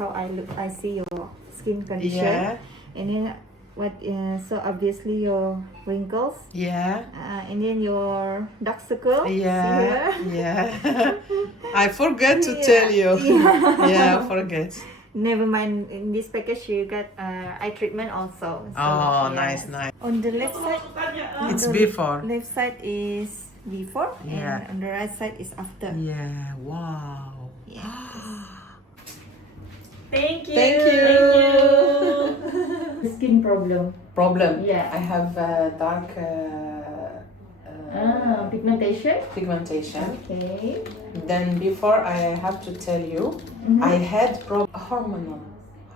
how I look. I see your skin condition. Yeah. And then what? So obviously your wrinkles. Yeah. And then your dark circle. Yeah. See here? Yeah. I forget to Yeah. tell you. Yeah. Yeah, I forget. Never mind. In this package, you got eye treatment also. So, Oh, yes. nice, nice. On the left side, It's the before. Left side is before, Yeah. and on the right side is after. Yeah. Wow. Yes. Thank you. Thank you. Skin problem. Problem. Yeah. I have dark Pigmentation. pigmentation. Okay. Then before I have to tell you, I had hormonal.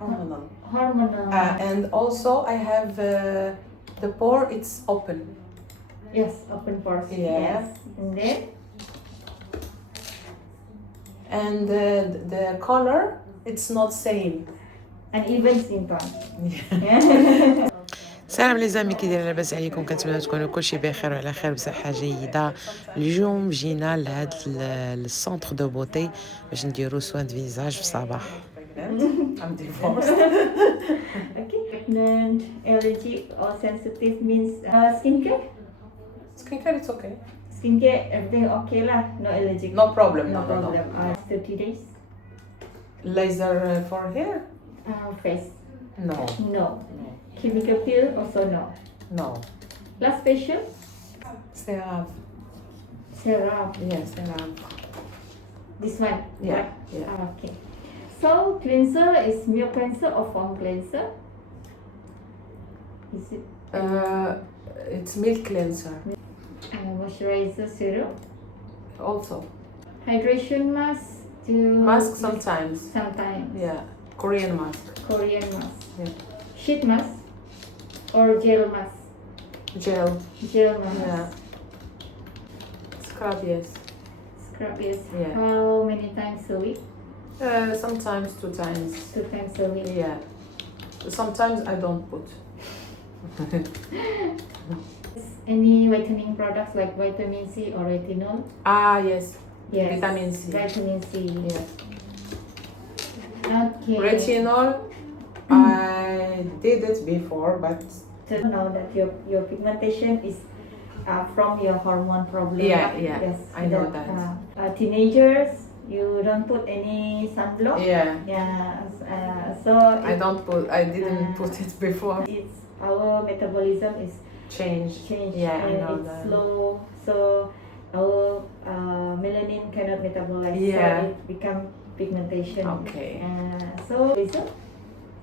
Hormonal. And also I have the pore, it's open. Yes, open pores. Yeah. Yes. And then And the color, it's not same. uneven skin tone. سلام لي زامي، كي دايرين؟ لاباس عليكم؟ كنتمنى تكونوا كلشي بخير وعلى خير بصحه جيده. اليوم جينا لهاد السونتر دو بوتي باش نديرو سوان دو فيزاج بصباح. I'm divorced. Okay. Pregnant, allergic or sensitive means skincare. Skincare, it's okay. Skincare, everything okay lah. No allergic. No problem. No No. problem. 30 days. Laser for hair? Face. No. No. Chemical peel also no. No. Last facial. Serum. Serum. Yes, serum. This one. Yeah, Right? yeah. Okay. So cleanser is milk cleanser or foam cleanser? Is it It's milk cleanser. moisturizer serum? Also. Hydration mask to Mask sometimes. sometimes. Yeah. Korean mask. Korean mask. Yeah. Sheet mask or gel mask? Gel. Gel mask. Yeah. Scrub, yes. Scrub is Yeah. how many times a week? Sometimes 2 times. 2 times a week. Yeah. Sometimes I don't put. Any whitening products like vitamin C or retinol? Yes. Yes. Vitamin C. Vitamin C. Yeah. Okay. Retinol, I did it before, but So now that your pigmentation is from your hormone problem. Yeah, yeah. Yes. I know that. Teenagers, you don't put any sunblock. yeah, Yeah. So I didn't put it before. it's our metabolism is Change. changed. Yeah, I and know it's that. slow. So our melanin cannot metabolize. Yeah. So it become pigmentation. Okay. So laser.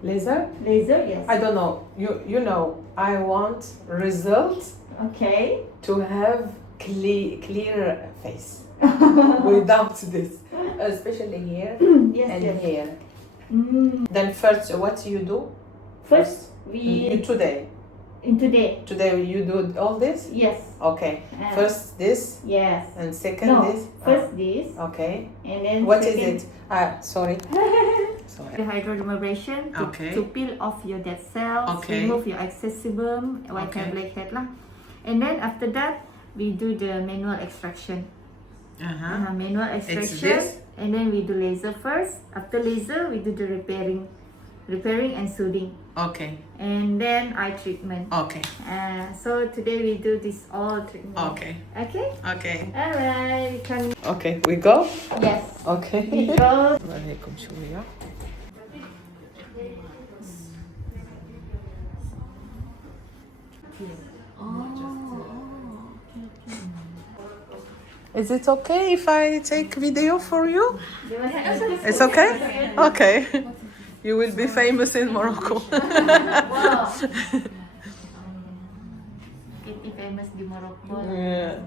Laser? Laser, yes. I don't know. You know, I want results Okay. to have clear face without this, especially here Yes, and yes. here. Mm. Then first, what you do? First, You today. in today. Today you do all this? Yes. Okay. Uh, First this Yes. and second No. this. First this, Okay. and then What is second, it? Sorry. Sorry. The hydrodermabrasion Okay. to peel off your dead cells, Okay. remove your excess sebum, white Okay. hair, black head lah. And then after that, we do the manual extraction. Manual extraction, this? and then we do laser first. After laser, we do the repairing and soothing, Okay. and then eye treatment. Okay. So today we do this all treatment. Okay. Okay. Okay. Alright. We can. Okay. We go. Yes. Okay. We go. عليكم شوية. Is it okay if I take video for you? It's okay? Okay. You will be famous in Morocco. Wow. It famous di Morocco. Yeah.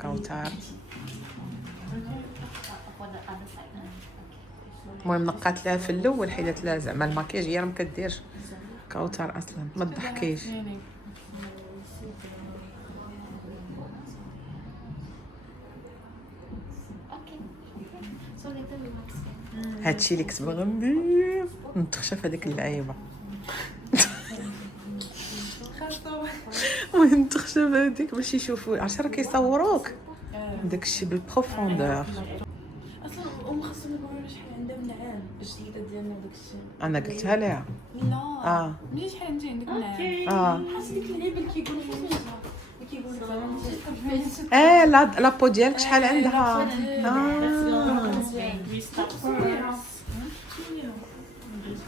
كوثر. المهم نقات لها في الاول حيدت لها زعما الماكياج هي راه ما كديرش كوثر اصلا ما تضحكيش. هادشي اللي كتبغي غندير نتخشى في هذيك اللعيبه. المهم نتخشى في هذيك باش يشوفوا عرفتي راه كيصوروك داكشي بالبروفوندور. ورا شحال عندها من عام الجديده ديالنا وداك الشيء. انا قلتها لها. لا ملي شحال انت عندك من عام. حاسه ديك اللعيبه اللي كيقولوا فيها كيقول لا بو ديالك شحال عندها.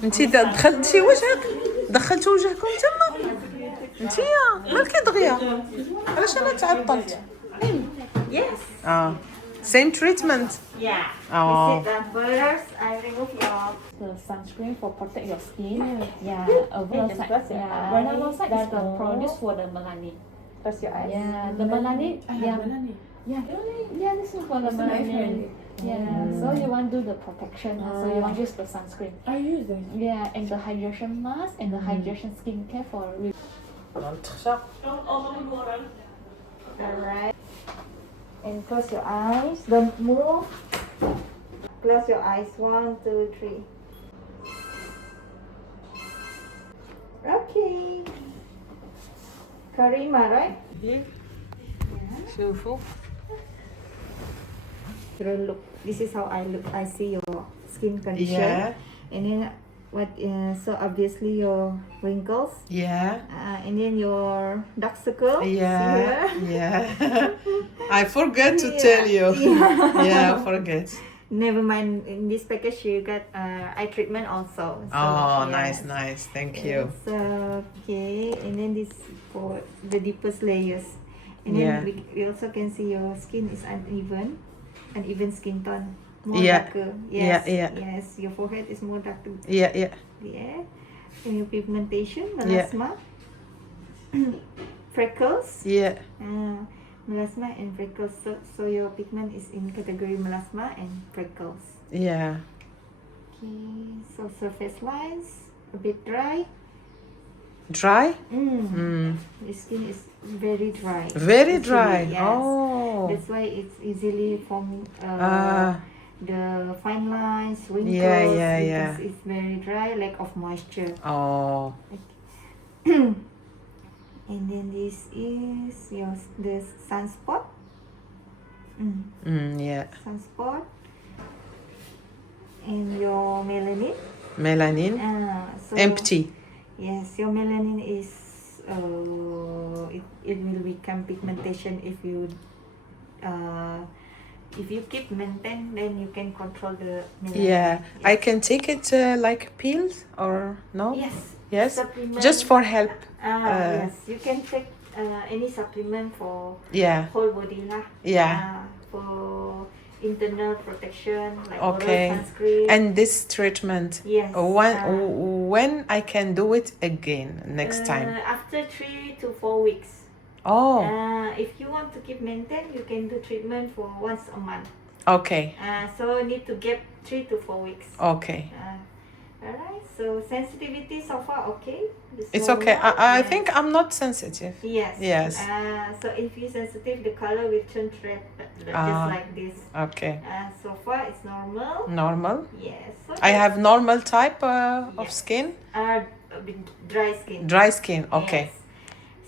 انت دخلتي وجهك، دخلتي وجهكم تما انتيا مالكي دغيا، علاش انا تعطلت؟ Yes. Same treatment. Yeah. Oh. This is first I remove your the sunscreen for protect your skin. Yeah, just side. press your Yeah, eye. right side is the That's produce all. for the melanin. Press your eyes. Yeah, the melanin. Yeah, this is for the melanin. Yeah, so you want to do the protection. So you want to use the sunscreen. I use it. Yeah, and the hydration mask and the hydration skincare for. Alright. And close your eyes. Don't move. Close your eyes. 1, 2, 3. Okay. Karima, right? شوفوا. Your look. This is how I look. I see your skin condition. Yeah. And then what? So obviously your wrinkles. Yeah. And then your dark circle. See here? Yeah. I forgot to tell you. Yeah, I forget. Never mind. In this package, you got eye treatment also. So, Oh, yes. nice. Thank you. So, okay, and then this for the deepest layers. And Yeah. then we also can see your skin is uneven skin tone. More Yeah. darker. Yes. Yeah. Yes, your forehead is more darker. Yeah. Yeah. And your pigmentation, melasma. Freckles. Yeah. Melasma and freckles. So your pigment is in category melasma and freckles. Yeah. Okay, so surface lines, a bit dry. Dry? The skin is very dry. Very Easily, dry. Yes. Oh. That's why it's easily form Ah. the fine lines, wrinkles. Yeah. Because it's very dry, lack of moisture. Oh. And then this is the sunspot. Yeah. Sunspot. And your melanin. Melanin. So Empty. Yes, your melanin is it will become pigmentation if you keep maintain, then you can control the melanin. Yeah. Yes. I can take it like pills or no? Yes. Yes. Supplement. Just for help. Yes, you can take any supplement for Yeah. whole body lah. Yeah. For internal protection like Okay. oral sunscreen. And this treatment. Yes. When I can do it again next time. After 3 to 4 weeks. Oh. If you want to keep maintain, you can do treatment for once a month. Okay. So need to gap 3 to 4 weeks. Okay. Alright. So sensitivity so far okay. It's So, okay. I yes. think I'm not sensitive. Yes. Yes. So if you're sensitive, the color will turn red, just like this. Okay. So far it's normal. Normal. Yes. So I have normal type of Yes. skin. a bit dry skin. Dry skin. Okay. Yes.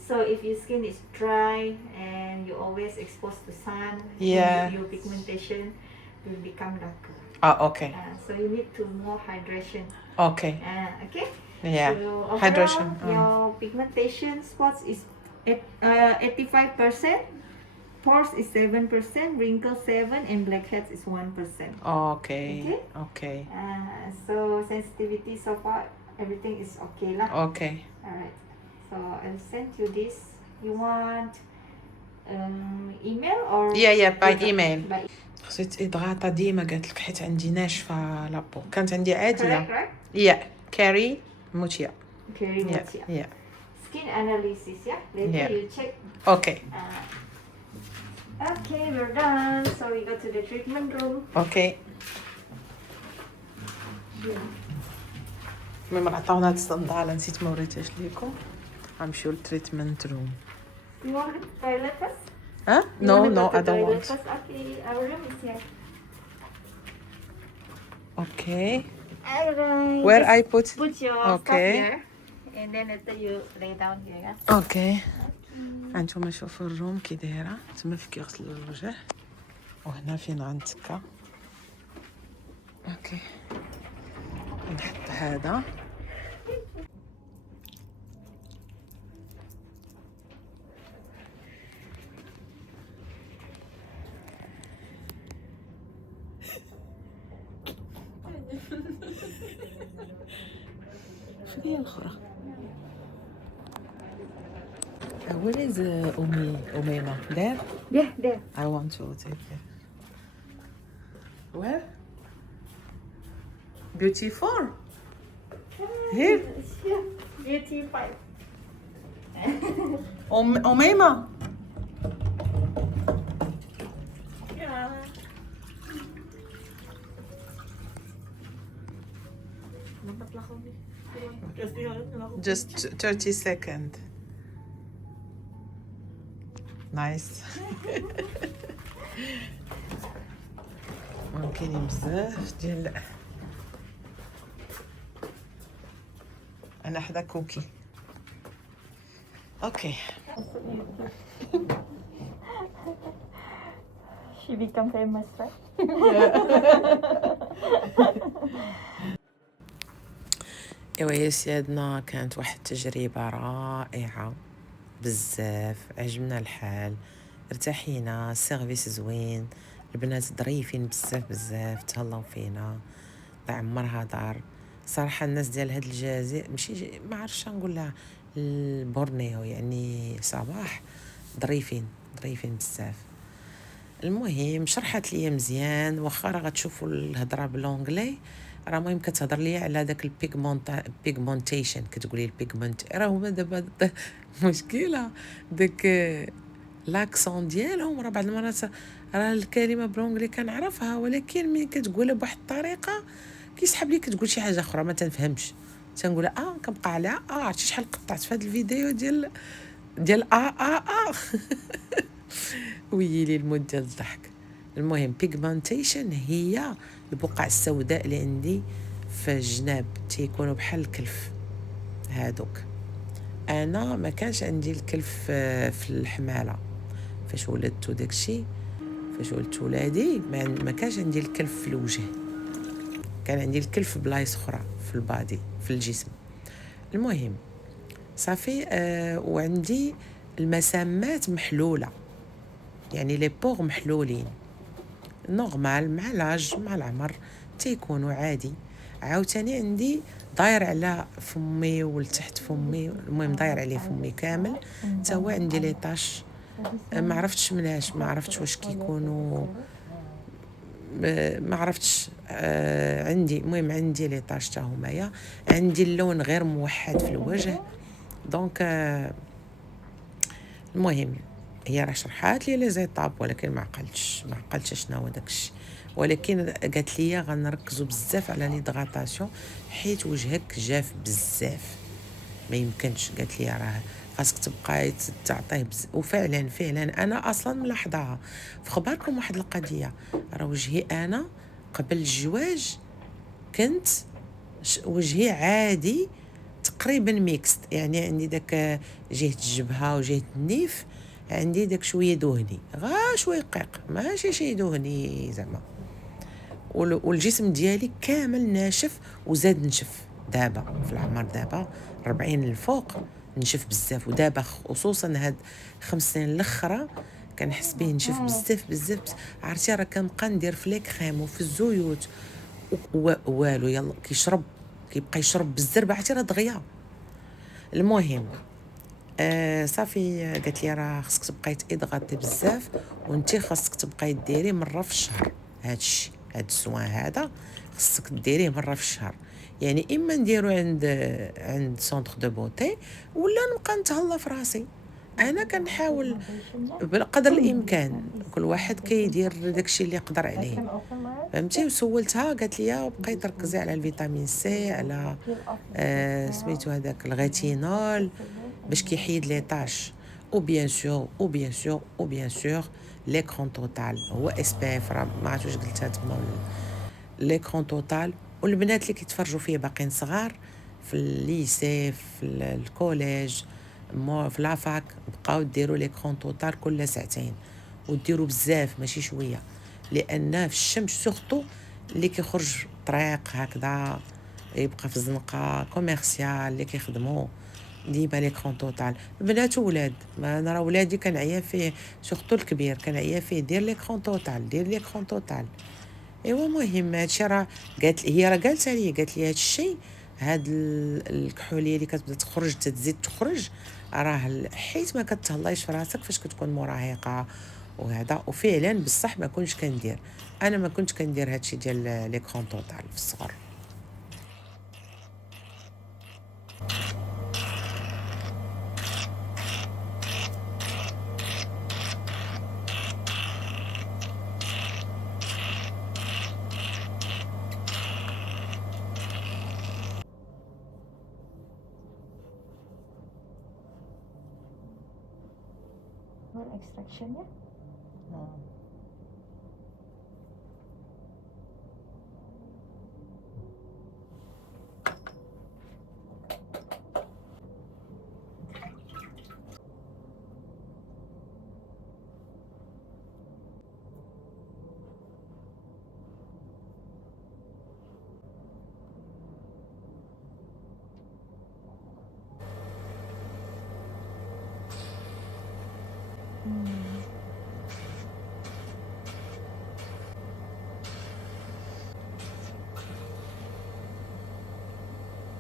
So if your skin is dry and you're always exposed to sun, Yeah. your pigmentation will become darker. Okay. So you need to more hydration. Okay. Okay. Yeah. So overall, Hydration. your pigmentation spots is 85%. Pores is 7%, wrinkles 7%, and blackheads is 1%. Okay. Okay. So sensitivity so far everything is okay lah. Okay. Alright. So I'll send you this. You want email or? Yeah, by email. By خصيت إضغاطة ديما قالت لك حيت عندي ناشفة لابو، كانت عندي عادية. correct? Yeah. كاري موتيا. Very Yeah. much, yeah. Yeah. Skin analysis, yeah. Later Yeah. you check. Okay. Okay, we're done. So we go to the treatment room. Okay. ملي عطاونا هاد الصندالة نسيت ما وريتهاش ليكم. غنمشيو للتريتمنت روم. You want the toilet first? ها؟ You No, wanna no, go to I don't toilet want. first? Okay, our room is here. Okay. Alright. Where just I put? put your Okay. stuff here, and then later you lay down here. Yeah? اوكي. هانتوما شوفوا الروم كي دايره، تما فين كيغسلوا الوجه، وهنا فين غنتكا. اوكي نحط هذا. خذي الأخرى. Where is Umayma? There? Yeah, there. I want to take it. Where? Beautiful. Here? Yeah, beauty 5. Umayma. Just 30 seconds. Nice. كاينين بزاف ديال انا حدا كوكي. اوكي. She become famous, right? ايوا يا سيادنا، كانت واحد التجربة رائعة بزاف، عجبنا الحال، ارتاحينا، السيرفيس زوين، البنات ظريفين بزاف بزاف، تهلاو فينا، الله يعمرها دار. صراحة الناس ديال هاد الجزائر ماشي ما عرفتش نقولها البورنيو، يعني صباح ظريفين بزاف. المهم شرحت لي مزيان، واخا راه غتشوفوا الهضره بالونجلي، راه المهم كتهضر ليا على داك البيغمونتيشن، كتقولي البيغمنت، راه هما دابا مشكله داك لاكسون ديالهم، راه بعض المرات راه الكلمه بالونجلي كنعرفها، ولكن ملي كتقولها بواحد الطريقه كيسحب لي كتقول شي حاجه اخرى ما تنفهمش، تنقولها كنبقى عليها عرفتي شحال قطعت في هذا الفيديو ديال ويلي الموت ديال الضحك. المهم بيغمنتيشن هي البقع السوداء اللي عندي في الجناب، تيكونوا بحال الكلف هادوك. انا ما كانش عندي الكلف في الحماله فاش ولدت وداكشي، فاش ولدت ولادي ما كانش عندي الكلف في الوجه، كان عندي الكلف في بلايص اخرى في البادي في الجسم. المهم صافي وعندي المسامات محلوله، يعني لي بور محلولين نورمال، مع العج مع العمر تيكونوا عادي. عاوتاني عندي داير على فمي ولتحت فمي، المهم داير عليه فمي كامل، حتى هو عندي لي طاش ما عرفتش مناش، ما عرفتش واش كيكونوا ما عرفتش عندي. المهم عندي لي طاش حتى همايا، عندي اللون غير موحد في الوجه. دونك المهم هي راه شرحات لي لي زيطاب، ولكن ما عقلتش شنو هو داكشي، ولكن قالت لي غنركزوا بزاف على ليدغاتاسيون حيت وجهك جاف بزاف ما يمكنش. قالت لي راه خاصك تبقاي تعطيه وفعلا انا اصلا ملاحظاها. فخبركم واحد القضيه، راه وجهي انا قبل الزواج كنت وجهي عادي تقريبا ميكست، يعني عندي داك جهه الجبهه وجهه النيف عندي داك شويه دهني، غا شويه قيق، ماشي شي دهني زعما، والجسم ديالي كامل ناشف وزاد نشف دابا في العمر، دابا 40 للفوق نشف بزاف. ودابا خصوصا هاد 5 سنين الاخرى كنحس به نشف بزاف. عرفتي راه كنبقى ندير في كريم وفي الزيوت والو، يلا كيبقى يشرب بالزربه، عرفتي راه دغيا. المهم صافي قالت لي راه خصك تبقاي تاضغطي بزاف، وانت خاصك تبقاي ديري مره في الشهر. هاد السوان هذا خصك ديريه مره في الشهر، يعني اما نديرو عند سونتر دو بوتي، ولا نبقى نتهلا في راسي. انا كنحاول بقدر الامكان، كل واحد كيدير داكشي اللي يقدر عليه، فهمتي. وسولتها قالت لي بقاي تركزي على الفيتامين سي، على سميتو هذاك الغيتينول باش كيحيد لي طاش، او بيان سور ليكرون توتال هو اس بي اف، راه ما عرفتش واش قلتها تما، ليكرون توتال. والبنات اللي كيتفرجوا فيه باقيين صغار في الليسي في الكوليج في لافاك، بقاو ديروا ليكرون توتال كل ساعتين، وديروا بزاف ماشي شويه، لان في الشمس سورتو اللي كيخرج الطريق هكذا يبقى في الزنقه كوميرسيال اللي كيخدموا ديما ليكرون توتال. البنات وولاد، ما انا راه ولادي كنعيا فيه، سورتو الكبير كنعيا فيه، دير ليكرون توتال دير ليكرون توتال. ايوا مهم هادشي راه هي راه قالت لي هاد الشيء، هاد الكحوليه اللي كتبدا تخرج تزيد تخرج، راه حيت ما كتهلايش في راسك فاش كتكون مراهقه وهذا. وفعلا بصح ما كنتش كندير، انا ما كنتش كندير هادشي ديال ليكرون توتال في الصغر. extraction ya.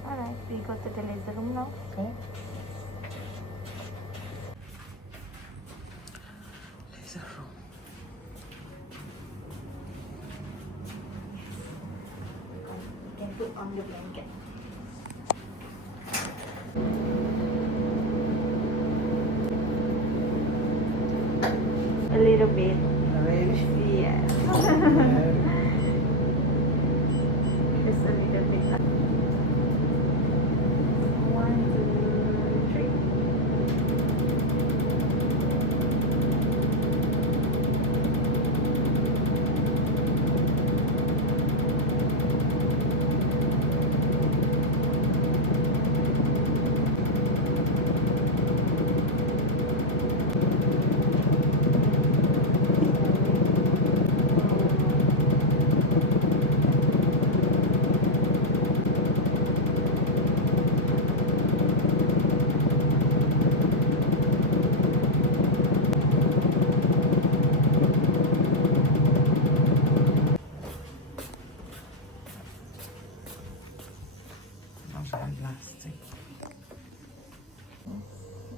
Alright, we go to the laser room now. Okay. You can put on your blanket. A little bit. Really? Yes. Just a little bit. 1, 2, 3.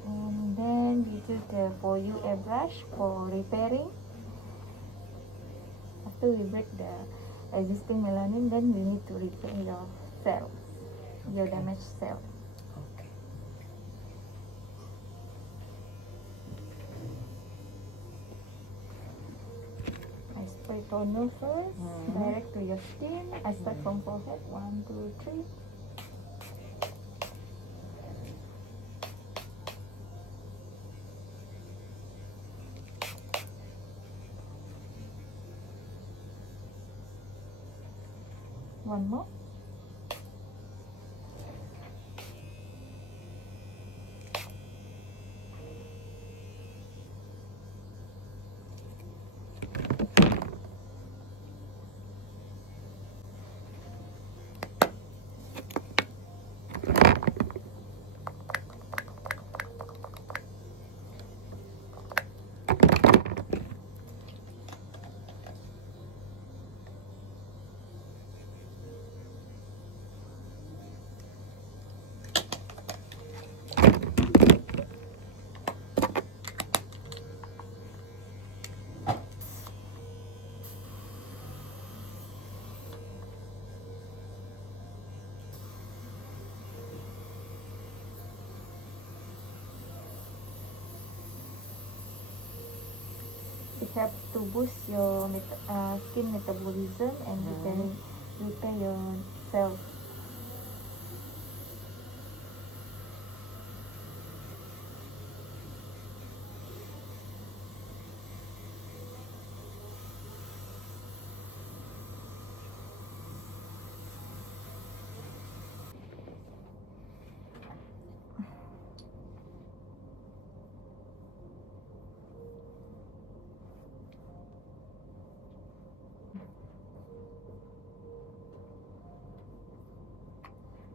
And then we do the for you airbrush for repairing. After we break the existing melanin, then we need to repair your cells, your damaged cell. Okay. I spray toner first, direct to your skin. I start from forehead. 1, 2, 3. One more. It helps to boost your skin metabolism and repair your cells.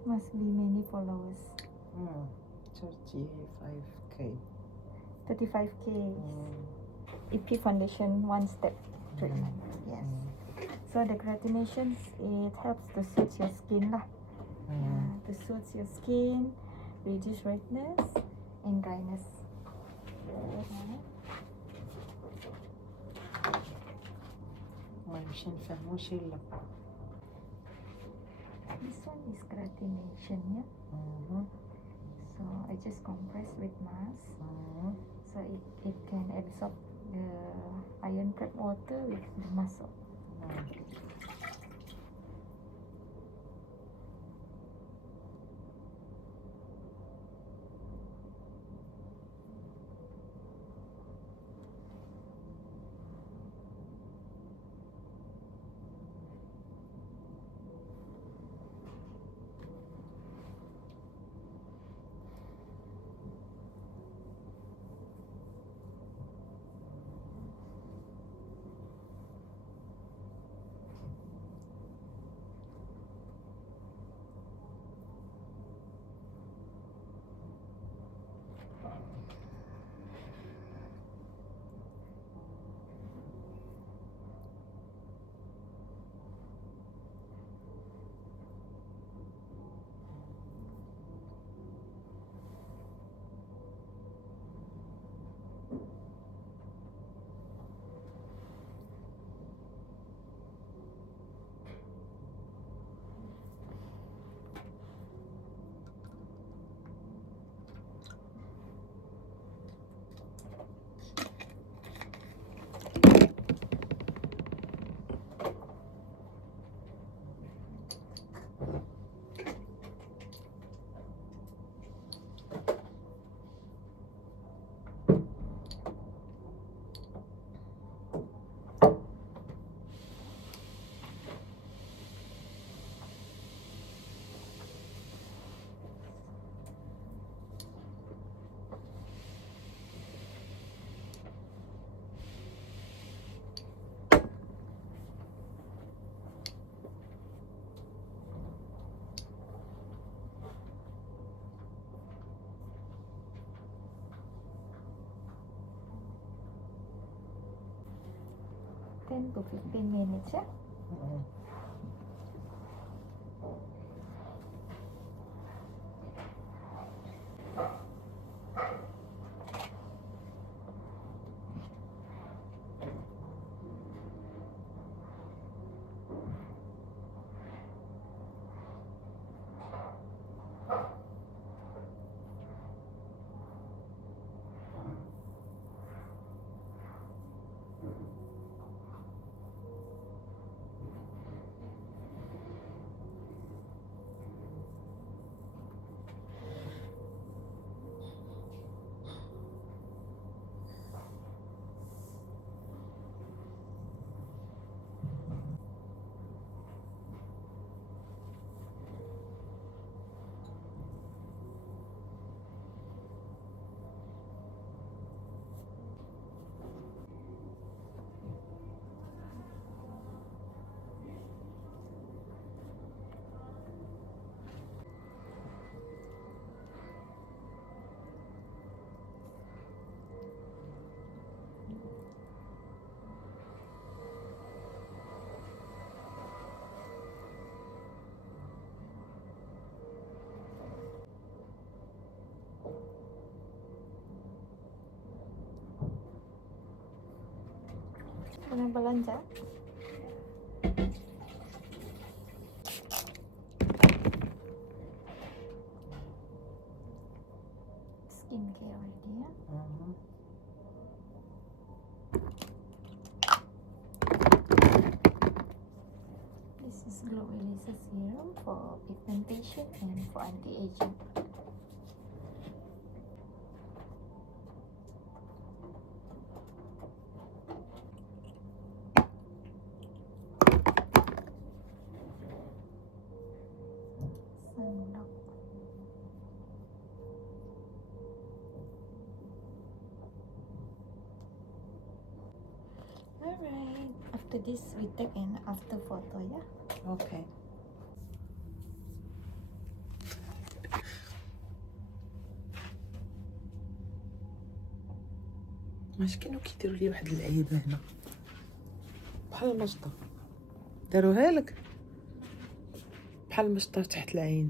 Must be many followers. 35k. 35k. EP foundation one step treatment. Yes. So the gratinations, it helps to suit your skin lah. To suit your skin, reduce redness and dryness. ما نمشي نفهمو شي لا. This one is gratination, yeah. So I just compress with mask, so it can absorb the iron trap water with the muscle. Ten to 15 minutes, yeah. Pernah belanja? Skincare already, ya. This is Glow Elixir serum for pigmentation and for anti-aging. Sunblock. Alright, after this we take an after photo, yeah. Okay. ماش كانوا كيديروا لي واحد اللعيبه هنا بحال المشطه داروها لك بحال المشطه تحت العين.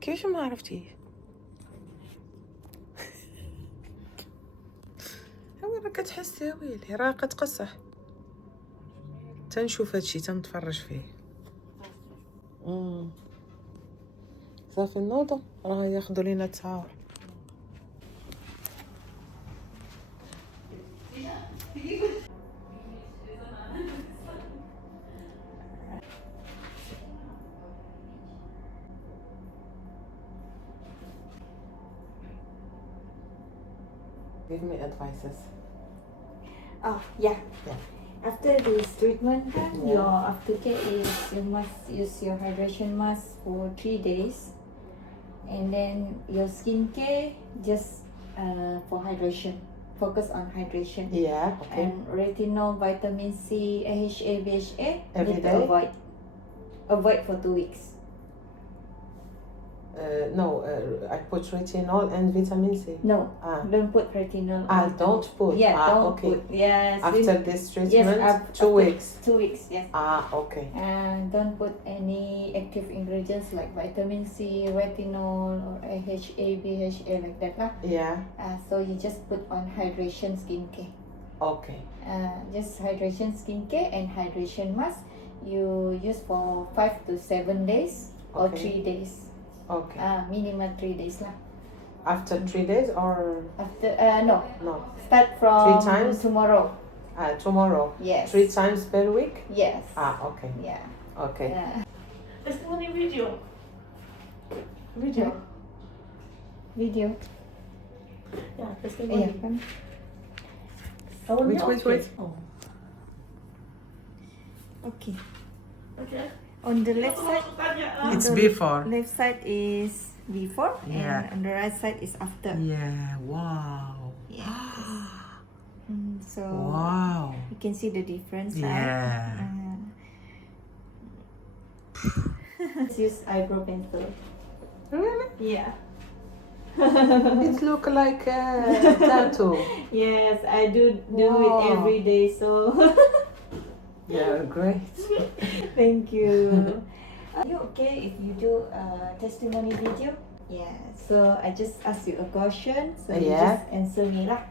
كيفاش ما عرفتيه؟ هو راه كتحسي ويلي راه كتقصح. تنشوف هادشي تنتفرج فيه. صافي نوضو راه ياخذوا لينا التصاور. Give me advices. Oh, yeah. Yeah. After this treatment, Yeah. your aftercare is you must use your hydration mask for 3 days. And then your skincare just for hydration. Focus on hydration. Yeah, okay. And retinol, vitamin C, AHA, BHA, Every need day? to avoid. Avoid for 2 weeks. No, I put retinol and vitamin C. No, Ah, don't put retinol. don't put. Yeah, don't okay. put. Yes. After this treatment, af- 2 after weeks. 2 weeks, yes. Okay. And don't put any active ingredients like vitamin C, retinol, or AHA, BHA like that lah. Yeah, So you just put on hydration skincare. okay. Just hydration skincare and hydration mask. You use for 5 to 7 days or Okay. 3 days. Okay. Minimum 3 days lah. After 3 days or After no, no? start from 3 times? tomorrow. Tomorrow. Yes. 3 times per week? Yes. Okay. Yeah. Okay. Yeah. testimony video. Video. Video. Yeah, testimony. Yeah. Kan? Wait. Oh. Okay. Okay. On the left side, It's the before. left side is before, Yeah. and on the right side is after. Yeah, wow. Yeah. So Wow. you can see the difference, right? Yeah. Let's use eyebrow pencil. Really? Yeah. It look like a tattoo. Yes, I do it Wow. every day. So Yeah, great. thank you. Are you okay if you do a testimony video? Yeah. So I just ask you a question. So you Yeah. just answer me lah.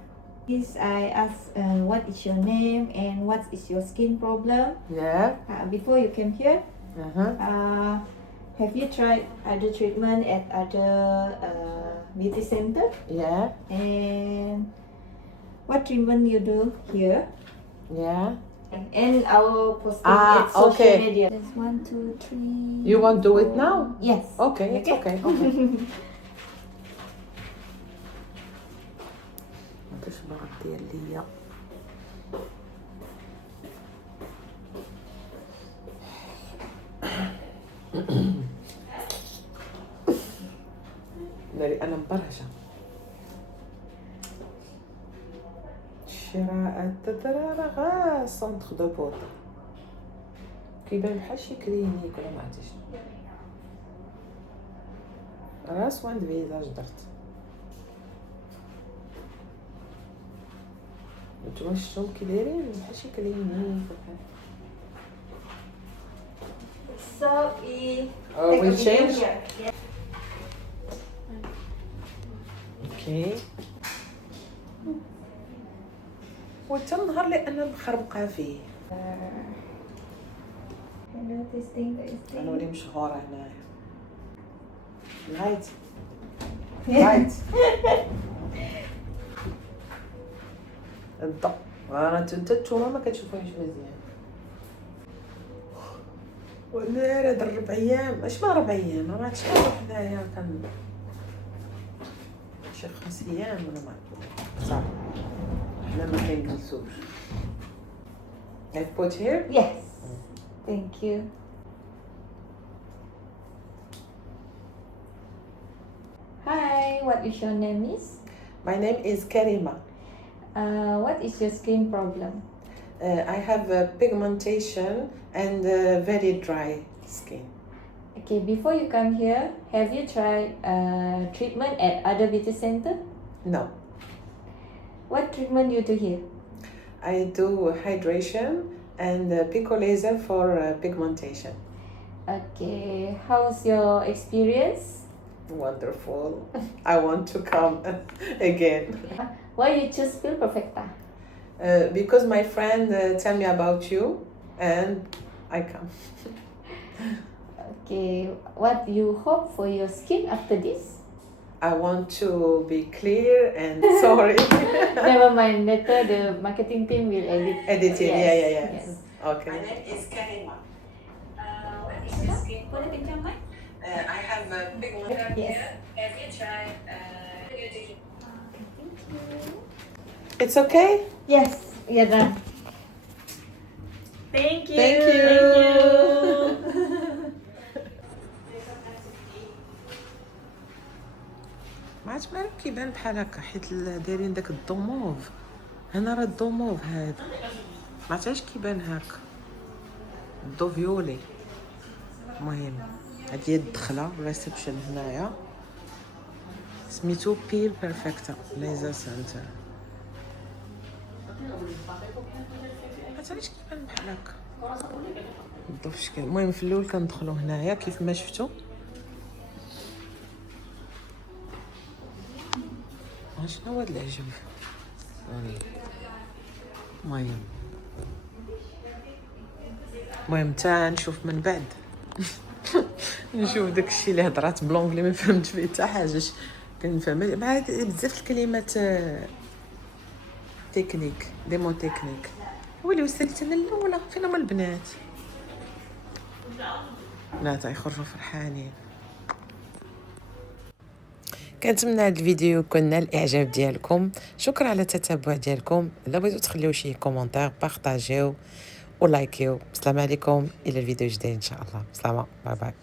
Please, I ask what is your name and what is your skin problem? Yeah. Before you came here, Uh-huh. have you tried other treatment at other beauty center? Yeah. And what treatment you do here? Yeah. And I will post it Ah, at social okay. media. There's 1, 2, 3. You want to do it now? Yes. Okay, it's okay. تشبع ديال ليا. ناري انا مبرهجه. شراء التدرارة غا سونتر دو بوطا كيبان بحال شي كلينيك ولا ما عرفتي شنو. راه سوان دو فيزاج درت. نتوما شفتهم كي دايرين بحال شي كلينيك بحال. So we we take a video change? here. Yeah. اوكي. وتا النهار اللي انا مخربقه فيه Hello, testing. انا ولي مشهوره هنايا. لايت لايت الضوء. انا نتوما ما كتشوفوهاش مزيان. وناري هاد 4 ايام اش ما 4 ايام ما عرفتش نروح هنايا كان شي 5 ايام ولا ما عرفت صافي حنا ما كنجلسوش. I put here. Yes. Thank you. Hi, what is your name is? My name is Karima. What is your skin problem? I have pigmentation and very dry skin. Okay, before you come here, have you tried treatment at other beauty center? No. What treatment you do here? I do hydration and pico laser for pigmentation. Okay, how's your experience? Wonderful. I want to come again. Why you choose Peel Perfecta? Because my friend tell me about you and I come. Okay, what you hope for your skin after this? I want to be clear and sorry. Never mind, later the marketing team will edit. Editing, Yes, yeah. yes. Okay. My name is Karima. What is your skin? I have a big one Yes. here. Have you tried beauty? It's okay? Yes, we are done. Thank you. Thank you. ما عرفت مالك كيبان بحال هكا حيت دايرين داك الضوموف. هنا راه الضوموف هذا. ما عرفت علاش كيبان هكا. الضو فيولي. المهم هادي هي الدخله ريسبشن هنايا. سميتو بيل بيرفكتا ليزر سنتر. ما عرفت علاش كيبان بحال هكا. الضو في شكل. المهم في الاول كندخلوا هنايا كيف ما شفتوا. شنو هو هاد العجب؟ المهم تا نشوف من بعد. نشوف داكشي اللي هضرات بلونغلي ما فهمتش فيه حتى حاجه. كنفهم مع بزاف الكلمات تكنيك ديمو تكنيك. ولي وصلت انا الاولى فين هما البنات؟ لا تيخرجوا فرحانين. كنتمنى هذا الفيديو يكون نال الاعجاب ديالكم. شكرا على التتبع ديالكم. الا بغيتو تخليو شي كومونتير بارطاجيو ولايكيو. السلام عليكم الى الفيديو الجديد ان شاء الله. سلامه باي باي.